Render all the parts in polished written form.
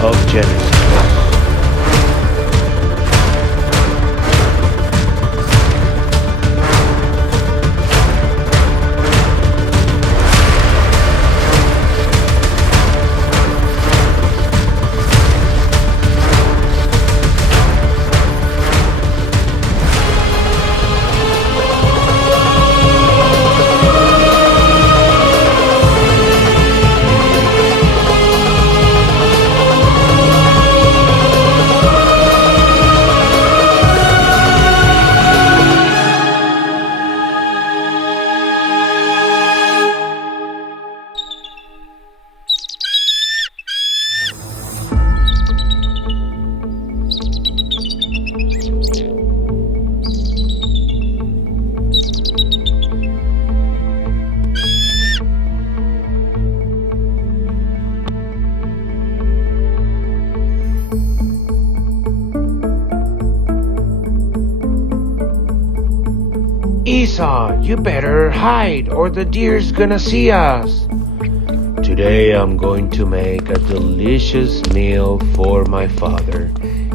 of Genesis. Esau, you better hide or the deer's gonna see us. Today I'm going to make a delicious meal for my father.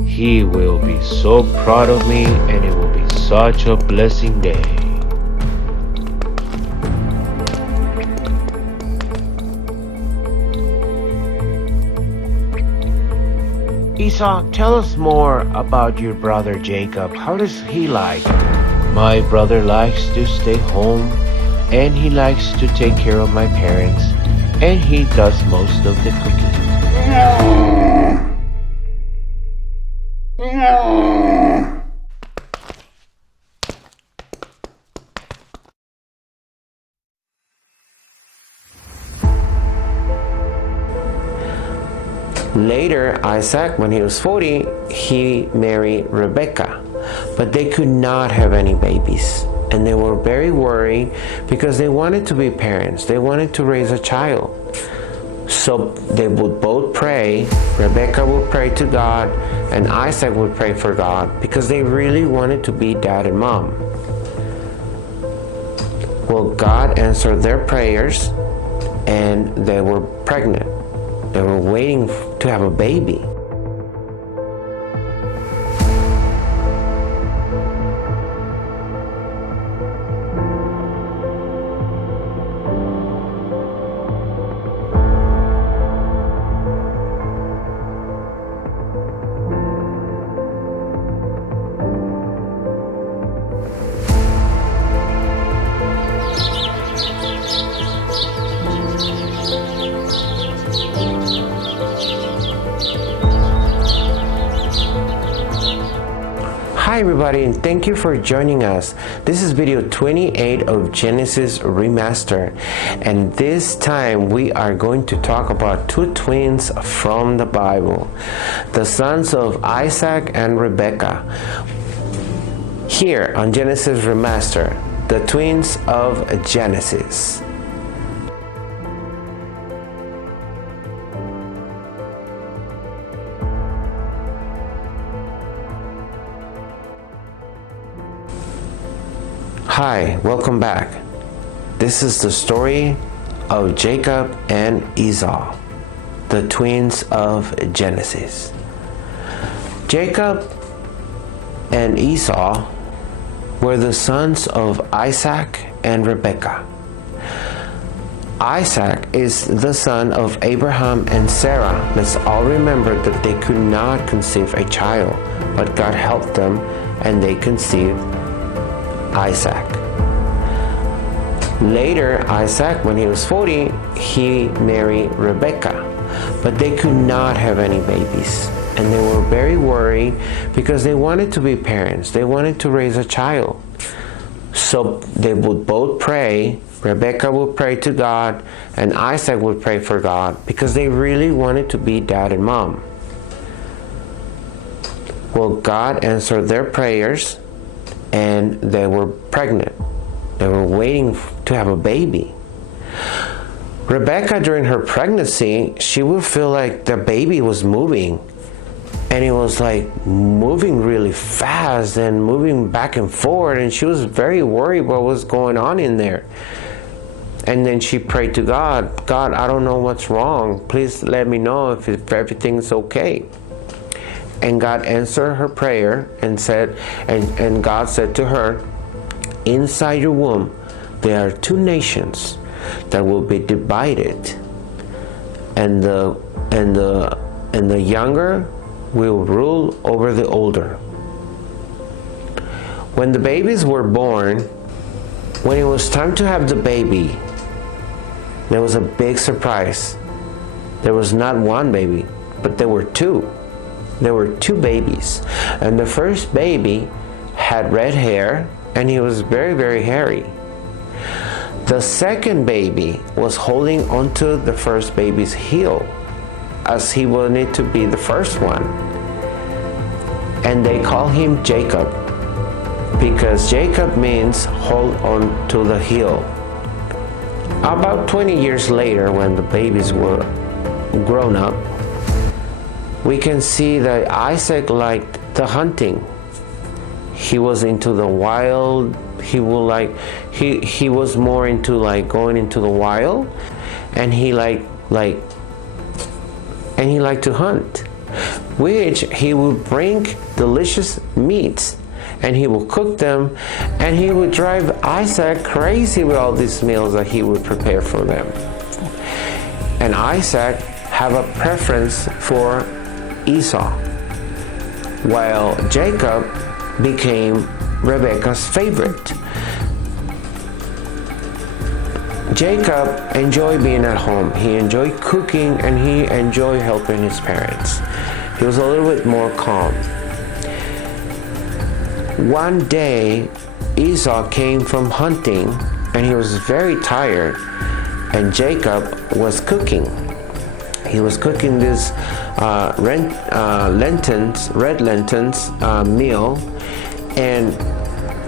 He will be so proud of me and it will be such a blessing day. Esau, tell us more about your brother Jacob. How does he like? My brother likes to stay home and he likes to take care of my parents and he does most of the cooking. Later, Isaac, when he was 40, he married Rebekah, but they could not have any babies. And they were very worried because they wanted to be parents. They wanted to raise a child. So they would both pray. Rebekah would pray to God and Isaac would pray for God because they really wanted to be dad and mom. Well, God answered their prayers and they were pregnant. They were waiting to have a baby. Hi everybody, and thank you for joining us. This is video 28 of Genesis Remastered, and this time we are going to talk about two twins from the Bible, the sons of Isaac and Rebekah. Here on Genesis Remastered, the twins of Genesis. Hi, welcome back. This is the story of Jacob and Esau, the twins of Genesis. Jacob and Esau were the sons of Isaac and Rebekah. Isaac is the son of Abraham and Sarah. Let's all remember that they could not conceive a child, but God helped them and they conceived Isaac. Later, Isaac, when he was 40, he married Rebekah, but they could not have any babies. And they were very worried because they wanted to be parents. They wanted to raise a child. So they would both pray. Rebekah would pray to God and Isaac would pray for God because they really wanted to be dad and mom. Well, God answered their prayers and they were pregnant. They were waiting to have a baby. Rebekah, during her pregnancy, she would feel like the baby was moving. And it was like moving really fast and moving back and forward. And she was very worried what was going on in there. And then she prayed to God, God, I don't know what's wrong. Please let me know if everything's okay. And God answered her prayer and said, and God said to her, inside your womb, there are two nations that will be divided. And the younger will rule over the older. When the babies were born, when it was time to have the baby, there was a big surprise. There was not one baby, but there were two. There were two babies. And the first baby had red hair, and he was very, very hairy. The second baby was holding onto the first baby's heel, as he wanted to be the first one. And they call him Jacob, because Jacob means hold on to the heel. About 20 years later, when the babies were grown up, we can see that Isaac liked the hunting. He was into the wild. He was more into like going into the wild, and he liked to hunt, which he would bring delicious meats and he will cook them, and he would drive Isaac crazy with all these meals that he would prepare for them. And Isaac have a preference for Esau, while Jacob became Rebekah's favorite. Jacob enjoyed being at home. He enjoyed cooking, and he enjoyed helping his parents. He was a little bit more calm. One day, Esau came from hunting, and he was very tired, and Jacob was cooking. He was cooking this red lentils meal, and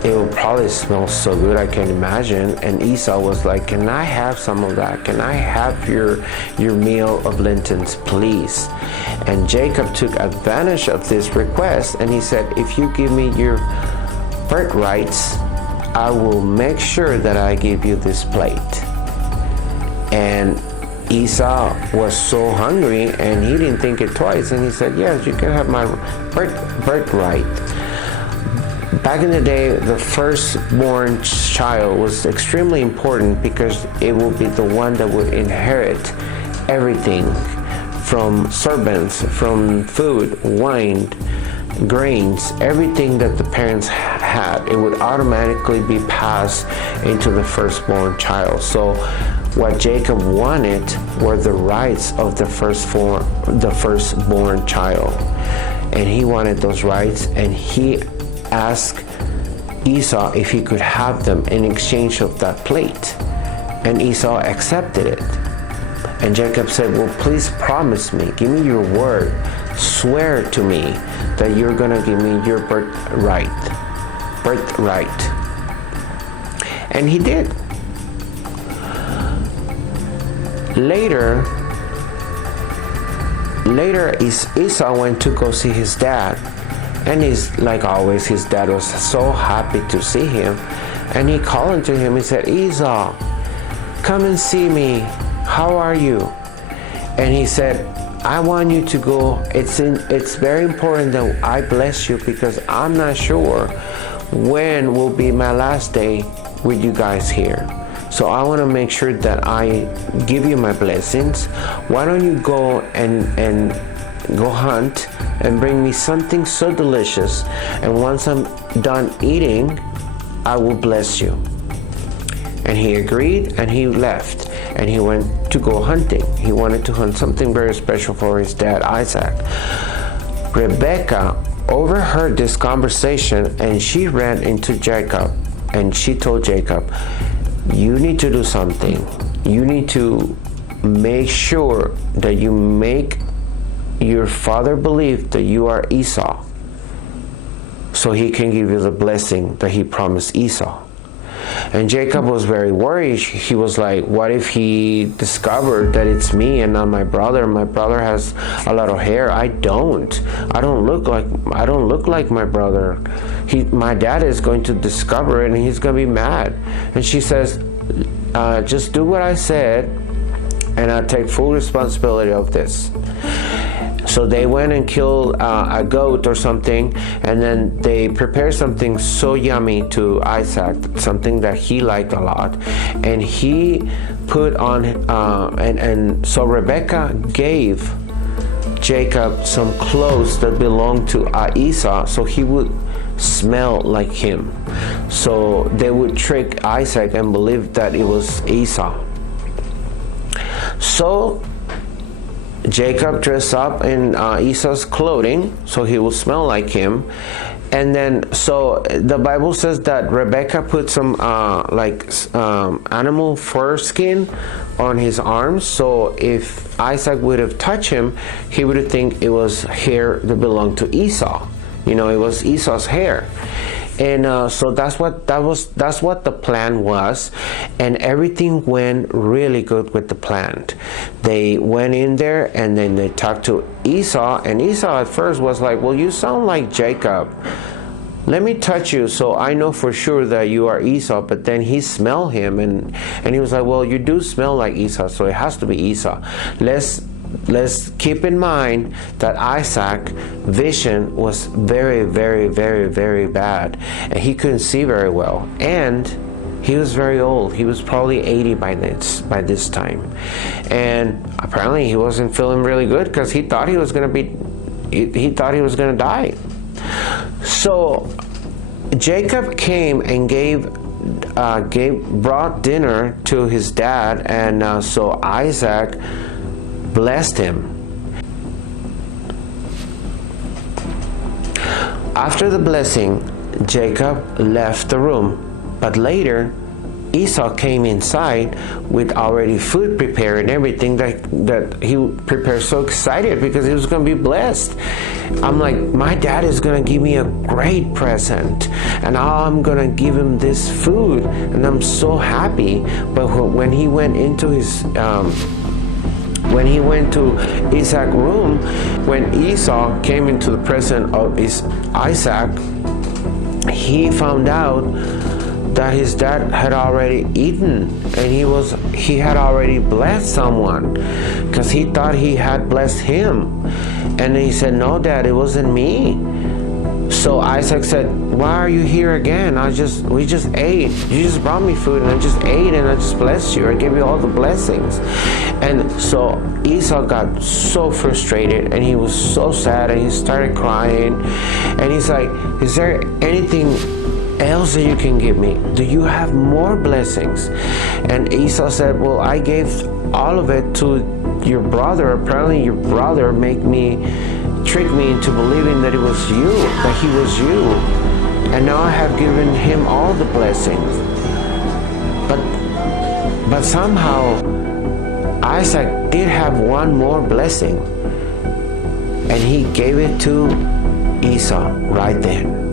it will probably smell so good, I can imagine. And Esau was like, can I have some of that? Can I have your meal of lentils, please? And Jacob took advantage of this request, and he said, if you give me your birthrights, I will make sure that I give you this plate. And Esau was so hungry, and he didn't think it twice, and he said, yes, you can have my birthright. Back in the day, the firstborn child was extremely important, because it will be the one that would inherit everything, from servants, from food, wine, grains, everything that the parents had. It would automatically be passed into the firstborn child. So what Jacob wanted were the rights of the firstborn child, and he wanted those rights, and he asked Esau if he could have them in exchange of that plate, and Esau accepted it. And Jacob said, well, please promise me, give me your word, swear to me that you're gonna give me your birthright. And he did. Later Esau went to go see his dad, and he's like always, his dad was so happy to see him, and he called to him. He said, Esau, come and see me. How are you? And he said, I want you to go. It's very important that I bless you, because I'm not sure when will be my last day with you guys here. So I want to make sure that I give you my blessings. Why don't you go and go hunt and bring me something so delicious, and once I'm done eating, I will bless you. And he agreed, and he left, and he went to go hunting. He wanted to hunt something very special for his dad, Isaac. Rebekah overheard this conversation, and she ran into Jacob, and she told Jacob, you need to do something. You need to make sure that you make your father believe that you are Esau, so he can give you the blessing that he promised Esau. And Jacob was very worried. He was like, what if he discovered that it's me and not my brother? My brother has a lot of hair. I don't look like my brother. My dad is going to discover it, and he's going to be mad. And she says, just do what I said, and I'll take full responsibility of this. So they went and killed a goat or something, and then they prepared something so yummy to Isaac, something that he liked a lot, and he put on, and so Rebekah gave Jacob some clothes that belonged to Esau, so he would smell like him. So they would trick Isaac and believe that it was Esau. So Jacob dressed up in Esau's clothing so he will smell like him. And then, so the Bible says that Rebekah put some animal fur skin on his arms, so if Isaac would have touched him, he would think it was hair that belonged to Esau. You know, it was Esau's hair. And so that's what the plan was, and everything went really good with the plan. They went in there and then they talked to Esau, and Esau at first was like, well, you sound like Jacob. Let me touch you so I know for sure that you are Esau. But then he smelled him, and he was like, well, you do smell like Esau, so it has to be Esau. Let's keep in mind that Isaac's vision was very, very, very, very bad, and he couldn't see very well, and he was very old. He was probably 80 by this time, and apparently he wasn't feeling really good because he thought he was going to die. So Jacob came and brought dinner to his dad, and so Isaac blessed him. After the blessing, Jacob left the room, but later Esau came inside with already food prepared and everything that he prepared, so excited because he was going to be blessed. I'm like, my dad is going to give me a great present, and I'm going to give him this food, and I'm so happy. But when he went into Isaac's room, when Esau came into the presence of Isaac, he found out that his dad had already eaten, and he had already blessed someone, because he thought he had blessed him. And he said, no, Dad, it wasn't me. So Isaac said, why are you here again? We just ate. You just brought me food, and I just ate, and I just blessed you. I gave you all the blessings. And so Esau got so frustrated, and he was so sad, and he started crying. And he's like, is there anything else that you can give me? Do you have more blessings? And Esau said, well, I gave all of it to your brother. Apparently your brother tricked me into believing that it was you, that he was you, and now I have given him all the blessings. But somehow Isaac did have one more blessing, and he gave it to Esau right then.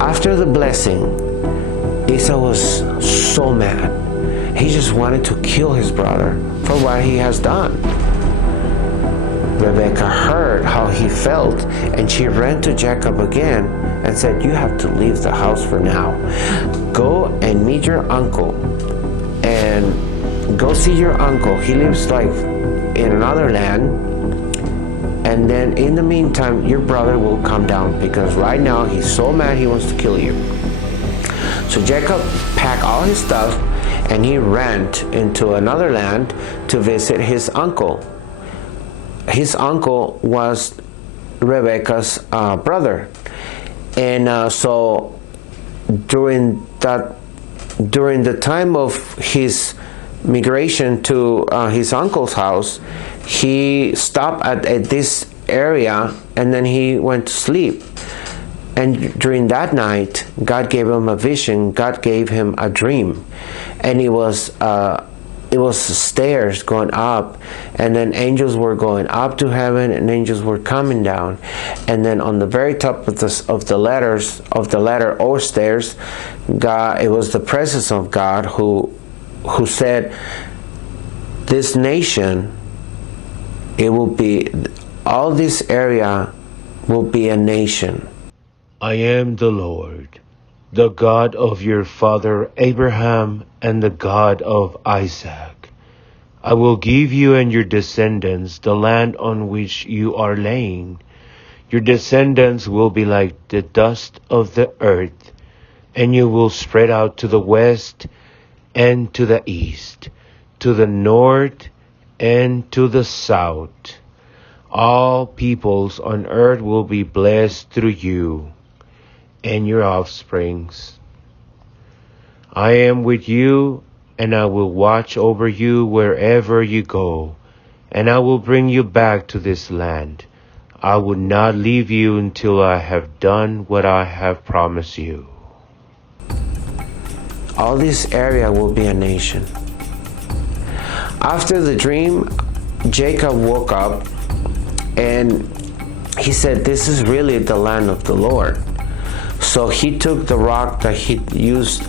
After the blessing, Esau was so mad. He just wanted to kill his brother for what he has done. Rebekah heard how he felt, and she ran to Jacob again and said, you have to leave the house for now. Go and meet your uncle, and go see your uncle. He lives like in another land. And then in the meantime, your brother will come down, because right now he's so mad he wants to kill you. So Jacob packed all his stuff, and he ran into another land to visit his uncle. His uncle was Rebekah's brother. And so during the time of his migration to his uncle's house, he stopped at this area, and then he went to sleep. And during that night, God gave him a vision. God gave him a dream, and it was stairs going up, and then angels were going up to heaven, and angels were coming down. And then on the very top of the ladder or stairs, God, it was the presence of God who said, this nation, all this area will be a nation. I am the Lord, the God of your father Abraham and the God of Isaac. I will give you and your descendants the land on which you are laying. Your descendants will be like the dust of the earth, and you will spread out to the west and to the east, to the north and to the south. All peoples on earth will be blessed through you and your offsprings. I am with you, and I will watch over you wherever you go, and I will bring you back to this land. I will not leave you until I have done what I have promised you. All this area will be a nation. After the dream, Jacob woke up and he said, this is really the land of the Lord. So he took the rock that he used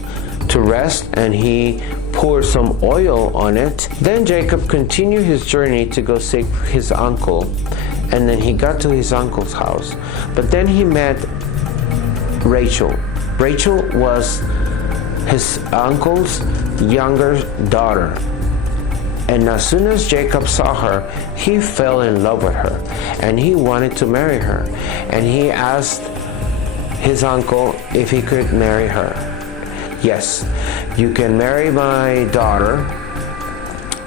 to rest and he poured some oil on it. Then Jacob continued his journey to go seek his uncle. And then he got to his uncle's house. But then he met Rachel. Rachel was his uncle's younger daughter. And as soon as Jacob saw her, he fell in love with her. And he wanted to marry her. And he asked his uncle if he could marry her. Yes, you can marry my daughter,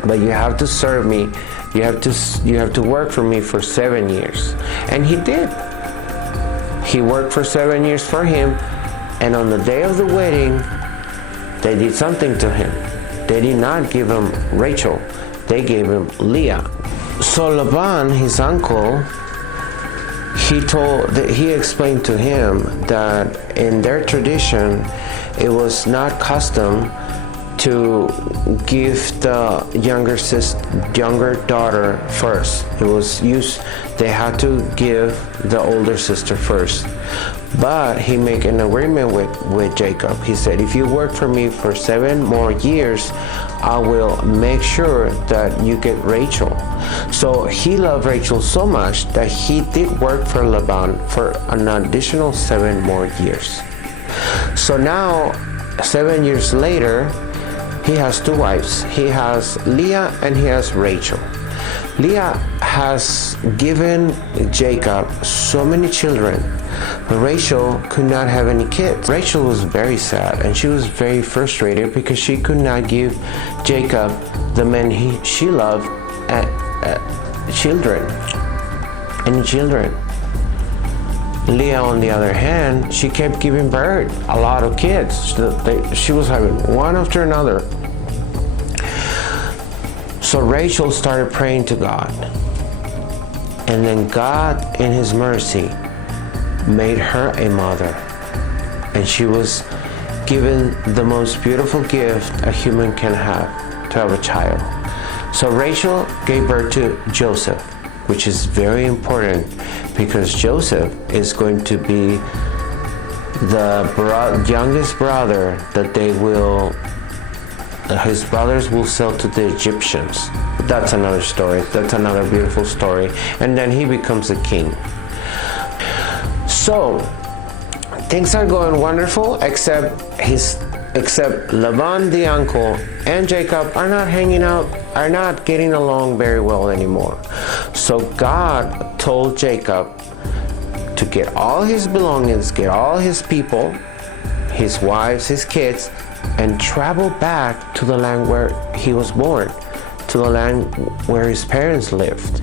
but you have to serve me. You have to work for me for 7 years. And he did. He worked for 7 years for him, and on the day of the wedding, they did something to him. They did not give him Rachel. They gave him Leah. So Laban, his uncle, he explained to him that in their tradition, it was not custom to give the younger daughter first. It was used, they had to give the older sister first. But he made an agreement with Jacob. He said, if you work for me for 7 more years, I will make sure that you get Rachel. So he loved Rachel so much that he did work for Laban for an additional 7 more years. So now, 7 years later, he has 2 wives. He has Leah and he has Rachel. Leah has given Jacob so many children, but Rachel could not have any kids. Rachel was very sad and she was very frustrated because she could not give Jacob the men she loved any children. Leah, on the other hand, she kept giving birth a lot of kids. She was having one after another. So Rachel started praying to God. And then God, in his mercy, made her a mother. And she was given the most beautiful gift a human can have, to have a child. So Rachel gave birth to Joseph, which is very important because Joseph is going to be the youngest brother that his brothers will sell to the Egyptians. That's another story. That's another beautiful story. And then he becomes a king. So things are going wonderful, except Laban the uncle and Jacob are not hanging out, are not getting along very well anymore. So God told Jacob to get all his belongings, get all his people, his wives, his kids, and travel back to the land where he was born, to the land where his parents lived.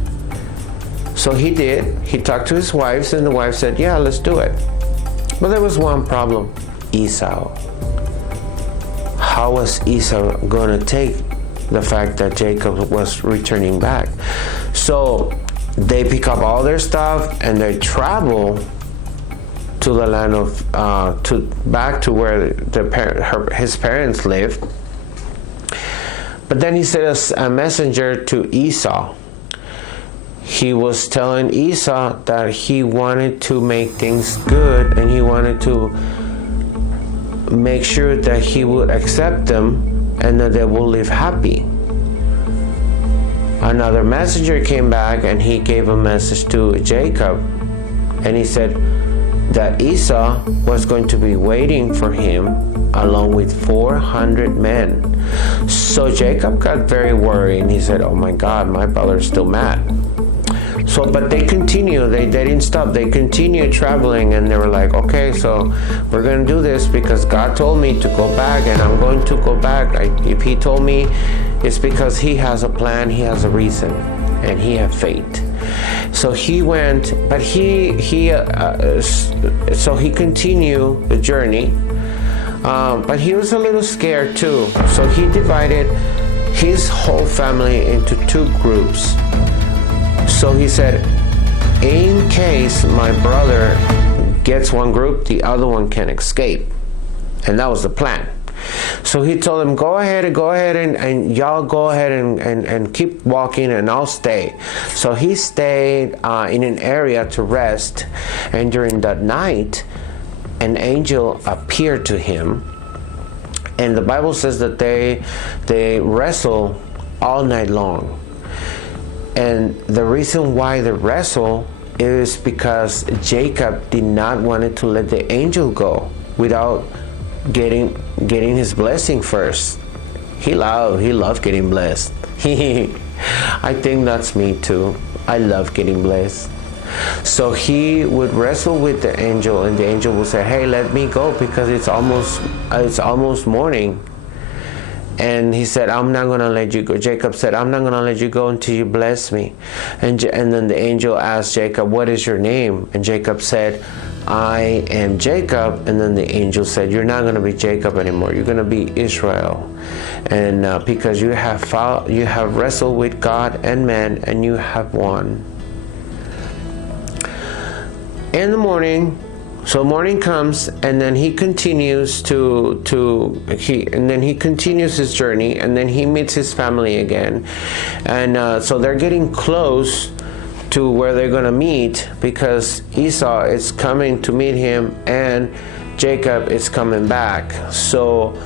So he did. He talked to his wives, and the wife said, yeah, let's do it. But there was one problem: Esau. How was Esau going to take the fact that Jacob was returning back? So they pick up all their stuff and they travel to the land of back to where his parents lived. But then he sent a messenger to Esau. He was telling Esau that he wanted to make things good and he wanted to make sure that he would accept them and that they will live happy. Another messenger came back and he gave a message to Jacob, and he said, that Esau was going to be waiting for him along with 400 men. So Jacob got very worried and he said, oh my God, my brother's still mad. So, but they continue, they didn't stop. They continued traveling and they were like, okay, so we're going to do this because God told me to go back and I'm going to go back. If he told me, it's because he has a plan, he has a reason, and he had faith. So he went, but so he continued the journey, but he was a little scared too. So he divided his whole family into two groups. So he said, in case my brother gets one group, the other one can escape. And that was the plan. So he told them, go ahead and y'all go ahead and keep walking and I'll stay. So he stayed in an area to rest. And during that night, an angel appeared to him. And the Bible says that they wrestle all night long. And the reason why they wrestle is because Jacob did not want to let the angel go without getting his blessing first. He loved getting blessed. I think that's me too. I love getting blessed. So he would wrestle with the angel, and the angel would say, hey, let me go because it's almost morning. And he said, I'm not going to let you go. Jacob said, I'm not going to let you go until you bless me. And then the angel asked Jacob, what is your name? And Jacob said, I am Jacob. And then the angel said, you're not going to be Jacob anymore. You're going to be Israel. And because you have wrestled with God and man, and you have won. In the morning, so morning comes, and then he continues he continues his journey, and then he meets his family again, and so they're getting close to where they're going to meet because Esau is coming to meet him and Jacob is coming back. So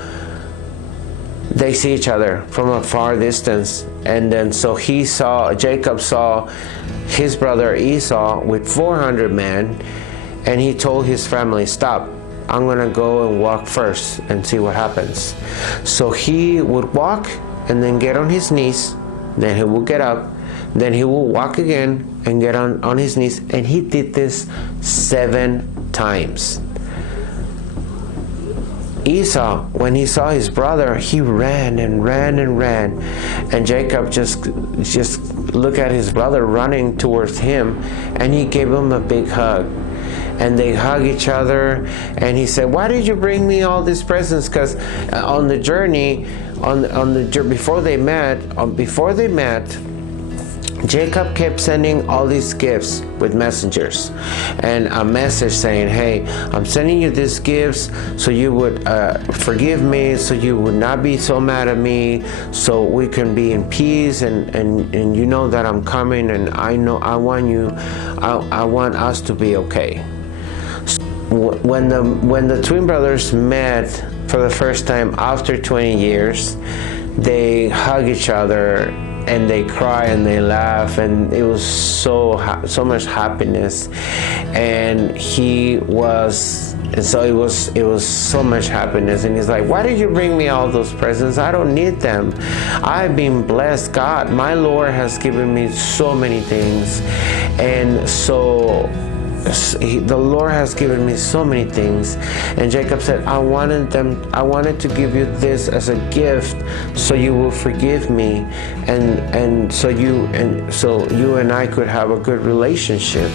they see each other from a far distance, and then so Jacob saw his brother Esau with 400 men. And he told his family, stop, I'm going to go and walk first and see what happens. So he would walk and then get on his knees. Then he will get up. Then he will walk again and get on his knees. And he did this 7 times. Esau, when he saw his brother, he ran and ran and ran. And Jacob just looked at his brother running towards him, and he gave him a big hug. And they hug each other, and he said, why did you bring me all these presents? Because on the journey, before they met, Jacob kept sending all these gifts with messengers, and a message saying, hey, I'm sending you these gifts so you would forgive me, so you would not be so mad at me, so we can be in peace, and you know that I'm coming, and I want us to be okay. When the twin brothers met for the first time after 20 years, they hug each other and they cry and they laugh, and it was so much happiness, and it was so much happiness. And he's like, why did you bring me all those presents? I don't need them. I've been blessed. God, my Lord has given me so many things, and so the Lord has given me so many things. And Jacob said, I wanted to give you this as a gift so you will forgive me, and so you and I could have a good relationship.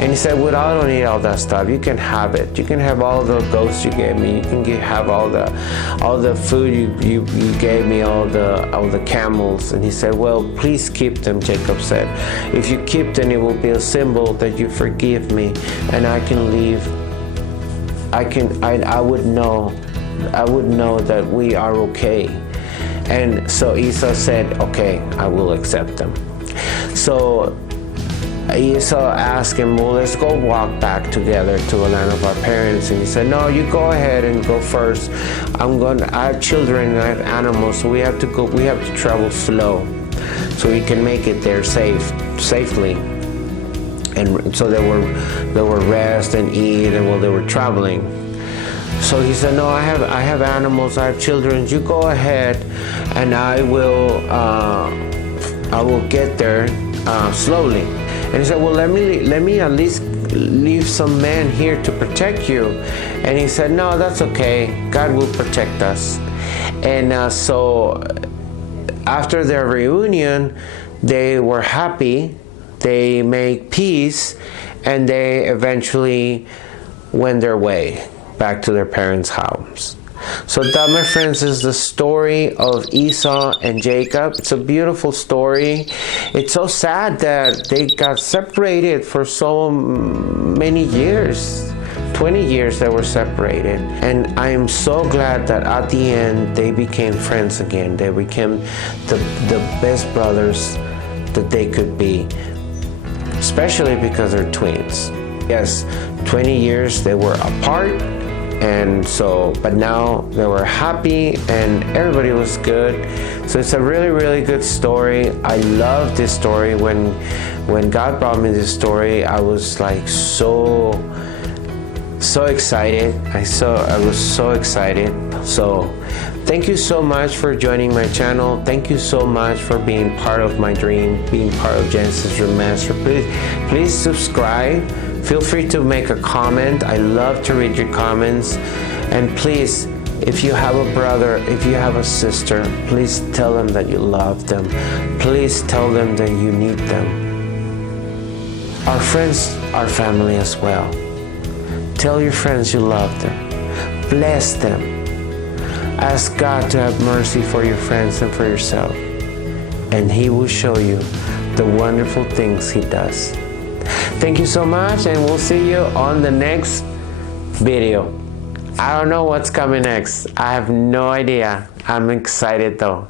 And he said, well, I don't need all that stuff. You can have it. You can have all the goats you gave me. You can have all the food you gave me, all the camels. And he said, well, please keep them. Jacob said, if you keep them, it will be a symbol that you forgive me, and I can leave. I would know that we are okay. And so Esau said, okay, I will accept them. So Esau asked him, well, let's go walk back together to the land of our parents. And he said, no, you go ahead and go first. I have children and I have animals, so we have to travel slow so we can make it there safely. and so they were rest and eat, and while they were traveling. So he said, no, I have animals, I have children. You go ahead, and I will get there slowly. And he said, well, let me at least leave some men here to protect you. And he said, no, that's okay. God will protect us. And so after their reunion, they were happy. They made peace, and they eventually went their way back to their parents' house. So that, my friends, is the story of Esau and Jacob. It's a beautiful story. It's so sad that they got separated for so many years. 20 years they were separated. And I am so glad that at the end they became friends again. They became the best brothers that they could be, especially because they're twins. Yes, 20 years they were apart, and so, but now they were happy and everybody was good. So it's a really, really good story. I love this story. When God brought me this story, I was like so excited. I was so excited. So thank you so much for joining my channel. Thank you so much for being part of my dream, being part of Genesis Remastered. Please subscribe. Feel free to make a comment. I love to read your comments. And please, if you have a brother, if you have a sister, please tell them that you love them. Please tell them that you need them. Our friends are family as well. Tell your friends you love them. Bless them. Ask God to have mercy for your friends and for yourself. And He will show you the wonderful things He does. Thank you so much, and we'll see you on the next video. I don't know what's coming next. I have no idea. I'm excited though.